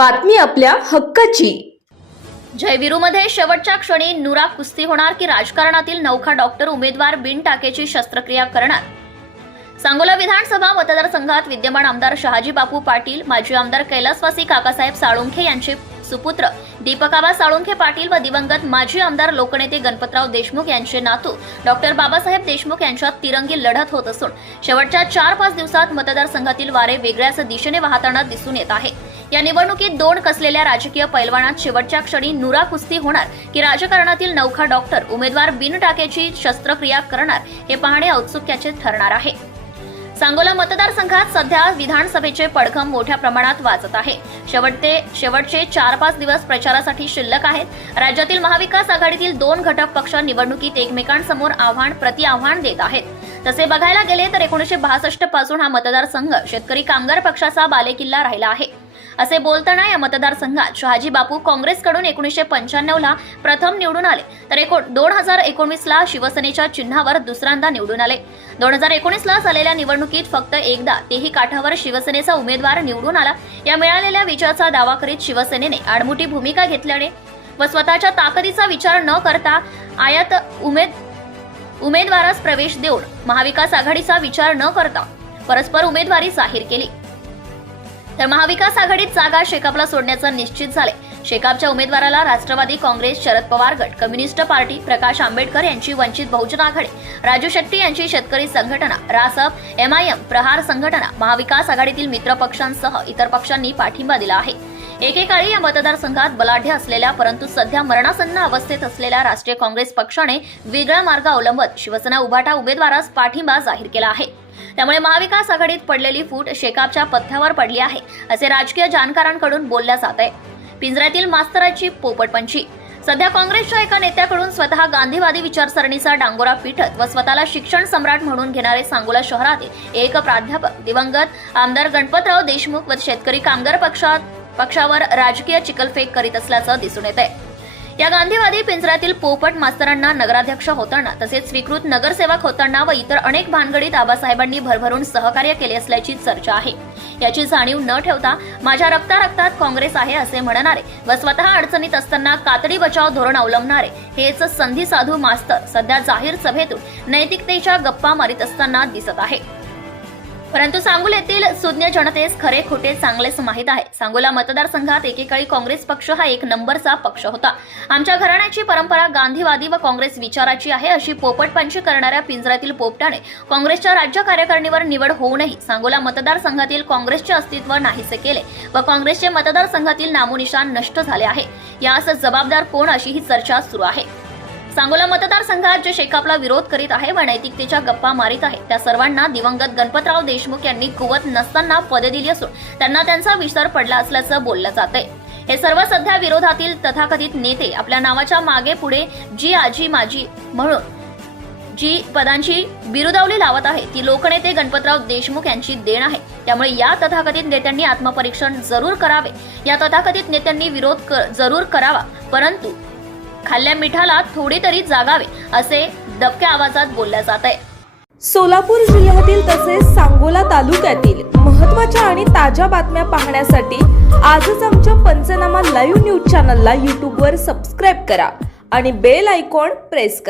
बातमी आपल्या हक्काची. जयविरूमध्ये शेवटच्या क्षणी नुरा कुस्ती होणार की राजकारणातील नौखा डॉक्टर उमेदवार बिनटाकेची शस्त्रक्रिया करणार? सांगोला विधानसभा मतदारसंघात विद्यमान आमदार शहाजी बापू पाटील माजी आमदार कैलासवासी काकासाहेब साळुंखे यांचे सुपुत्र दीपकाबा साळुंखे पाटील व दिवंगत माजी आमदार लोकनेते गणपतराव देशमुख यांचे नातू डॉक्टर बाबासाहेब देशमुख यांच्यात तिरंगी लढत होत असून शेवटच्या चार पाच दिवसात मतदारसंघातील वारे वेगळ्याच दिशेने वाहताना दिसून येत आहे. या निवडणुकीत दोन कसलेल्या राजकीय पैलवानात शेवटच्या क्षणी नुरा कुस्ती होणार की राजकारणातील नौखा डॉक्टर उमेदवार बिनटाकेची शस्त्रक्रिया करणार हे पाहणे औत्सुक्याचे ठरणार आहे. सांगोला मतदारसंघात सध्या विधानसभेचे पडघम मोठ्या प्रमाणात वाजत आहे. शेवटचे शेवटचे चार पाच दिवस प्रचारासाठी शिल्लक आहेत. राज्यातील महाविकास आघाडीतील दोन घटक पक्ष निवडणुकीत एकमेकांसमोर आव्हान प्रति आव्हान देत आहेत. तसे बघायला गेले तर एकोणीशे बासष्टपासून हा मतदारसंघ शेतकरी कामगार पक्षाचा बालेकिल्ला राहिला आहे. असे बोलताना या मतदारसंघात शहाजी बापू काँग्रेसकडून एकोणीसशे पंच्याण्णवला प्रथम निवडून आले तर एको दोन हजार एकोणीसला शिवसेनेच्या चिन्हावर दुसऱ्यांदा निवडून आले. दोन हजार एकोणीसला झालेल्या निवडणुकीत फक्त एकदा तेही काठावर शिवसेनेचा उमेदवार निवडून आला. या मिळालेल्या विजयाचा दावा करीत शिवसेनेने आडमुठी भूमिका घेतल्याने व स्वतःच्या ताकदीचा विचार न करता आयात उमेद उमेदवारास प्रवेश देऊन महाविकास आघाडीचा विचार न करता परस्पर उमेदवारी जाहीर केली. तर महाविकास आघाडीत जागा शेकापला सोडण्याचं निश्चित झाले शेकापच्या उमेदवाराला राष्ट्रवादी काँग्रेस शरद पवार गट कम्युनिस्ट पार्टी प्रकाश आंबेडकर यांची वंचित बहुजन आघाडी राजू शेट्टी यांची शेतकरी संघटना रासप एमआयएम प्रहार संघटना महाविकास आघाडीतील मित्र पक्षांसह इतर पक्षांनी पाठिंबा दिला आहे. एकेकाळी या मतदारसंघात बलाढ्य असलेल्या परंतु सध्या मरणासन्न अवस्थेत असलेल्या राष्ट्रीय काँग्रेस पक्षाने वेगळा मार्ग अवलंबत शिवसेना उभाटा उमेदवारास पाठिंबा जाहीर केला आहे. त्यामुळे महाविकास आघाडीत पडलेली फूट शेकापच्या पथ्यावर पडली आहे असे राजकीय जाणकारांकडून बोलल्या जात आहे. पिंजऱ्यातील मास्तराची पोपटपंची सध्या काँग्रेसच्या एका नेत्याकडून स्वतः गांधीवादी विचारसरणीचा डांगोरा पिठत व स्वतःला शिक्षण सम्राट म्हणून घेणारे सांगोला शहरातील एक प्राध्यापक दिवंगत आमदार गणपतराव देशमुख व शेतकरी कामगार पक्षात पक्षावर राजकीय चिकलफेक करीत असल्याचं दिसून येत आहे या गांधीवादी पिंजऱ्यातील पोपट मास्तरांना नगराध्यक्ष होताना तसेच स्वीकृत नगरसेवक होताना व इतर अनेक भानगडीत आबासाहेबांनी भरभरून सहकार्य केले असल्याची चर्चा आहे. याची जाणीव न ठेवता माझ्या रक्तारक्तात काँग्रेस आहे असे म्हणणारे व स्वतः अडचणीत असताना कातडी बचाव धोरण अवलंबणारे हेच संधी साधू मास्तर सध्या जाहीर सभेतून नैतिकतेच्या गप्पा मारित असताना दिसत आहे. परंतु सांगोल येथील सुज्ञ जनतेस खरे खोटे चांगलेच माहीत आहे. सांगोला मतदारसंघात एकेकाळी काँग्रेस पक्ष हा एक नंबरचा पक्ष होता. आमच्या घराण्याची परंपरा गांधीवादी व काँग्रेस विचाराची आहे अशी पोपटपंची करणाऱ्या पिंजऱ्यातील पोपटाने काँग्रेसच्या राज्य कार्यकारिणीवर निवड होऊनही सांगोला मतदारसंघातील काँग्रेसचे अस्तित्व नाहीसे केले व काँग्रेसचे मतदारसंघातील नामोनिशान नष्ट झाले आहे. यास जबाबदार कोण अशी ही चर्चा सुरू आहे. सांगोला मतदारसंघात जे शेकापला विरोध करीत आहे व नैतिकतेच्या गप्पा मारित आहे. त्या सर्वांना दिवंगत गणपतराव देशमुख यांनी कुवत नसताना पदे दिली असून त्यांना त्यांचा विसर पडला असल्याचं बोललं जात आहे हे सर्व सध्या विरोधातील तथाकथित नेते आपल्या नावाच्या मागे पुढे जी आजी माजी म्हणून जी पदांची बिरुदावली लावत आहे ती लोकनेते गणपतराव देशमुख यांची देण आहे. त्यामुळे या तथाकथित नेत्यांनी आत्मपरीक्षण जरूर करावे. या तथाकथित नेत्यांनी विरोध क- जरूर करावा. परंतु खाल्ल्या मिठाला थोडी तरी जागावे असे दबक्या आवाजात बोलल्या जात आहे. सोलापूर जिल्ह्यातील तसेच सांगोला तालुक्यातील महत्त्वाच्या आणि ताज्या बातम्या पाहण्यासाठी आजच आमच्या पंचनामा लाईव्ह न्यूज चॅनलला यूट्यूबवर सबस्क्राईब करा आणि बेल आयकॉन प्रेस करा.